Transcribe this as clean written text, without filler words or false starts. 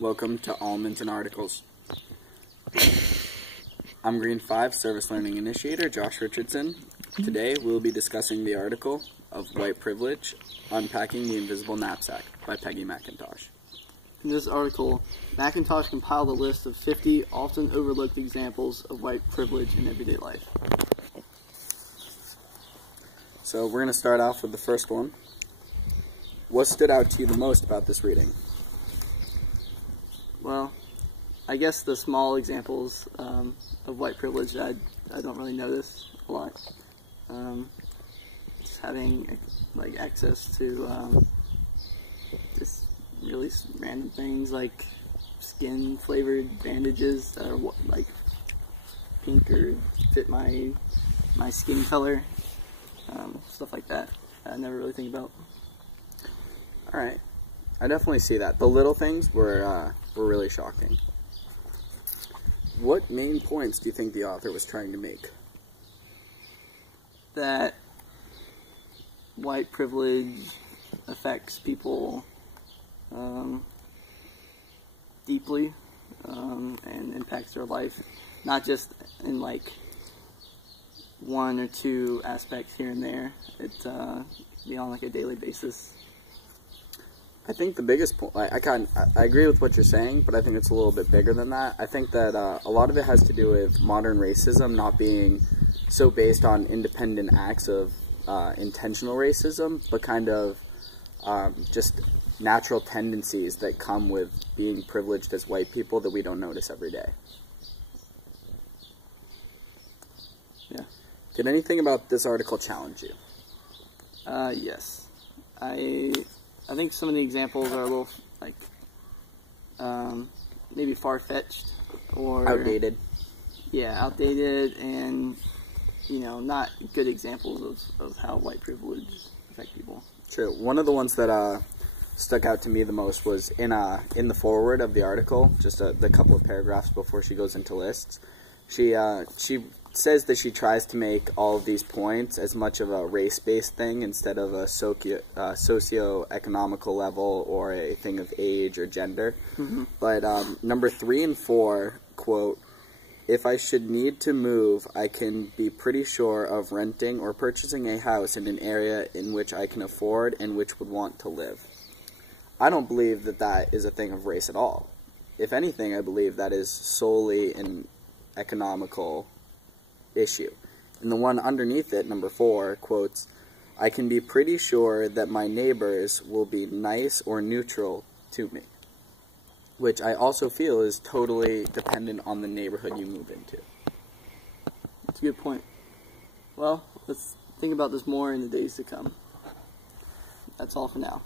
Welcome to Almonds and Articles. I'm Green 5 Service Learning Initiator Josh Richardson. Today we'll be discussing the article of White Privilege, Unpacking the Invisible Knapsack by Peggy McIntosh. In this article, McIntosh compiled a list of 50 often overlooked examples of white privilege in everyday life. So we're going to start off with the first one. What stood out to you the most about this reading? Well, I guess the small examples of white privilege that I don't really notice a lot. Just having access to just really random things like skin flavored bandages that are like pink or fit my skin color, stuff like that. I never really think about. All right, I definitely see that. The little things were really shocking. What main points do you think the author was trying to make? That white privilege affects people deeply and impacts their life, not just in like one or two aspects here and there. It's be on like a daily basis. I think the biggest point, I agree with what you're saying, but I think it's a little bit bigger than that. I think that a lot of it has to do with modern racism not being so based on independent acts of intentional racism, but kind of just natural tendencies that come with being privileged as white people that we don't notice every day. Yeah. Did anything about this article challenge you? Yes. I think some of the examples are a little, like, maybe far-fetched or Outdated. Yeah, outdated and, you know, not good examples of how white privilege affect people. True. One of the ones that stuck out to me the most was in the foreword of the article, just the couple of paragraphs before she goes into lists. She says that she tries to make all of these points as much of a race-based thing instead of a socio-economical level or a thing of age or gender. Mm-hmm. But number 3 and 4, quote, "If I should need to move, I can be pretty sure of renting or purchasing a house in an area in which I can afford and which would want to live." I don't believe that that is a thing of race at all. If anything, I believe that is solely an economical issue. And the one underneath it, number 4, quotes, "I can be pretty sure that my neighbors will be nice or neutral to me," which I also feel is totally dependent on the neighborhood you move into. That's a good point. Well, let's think about this more in the days to come. That's all for now.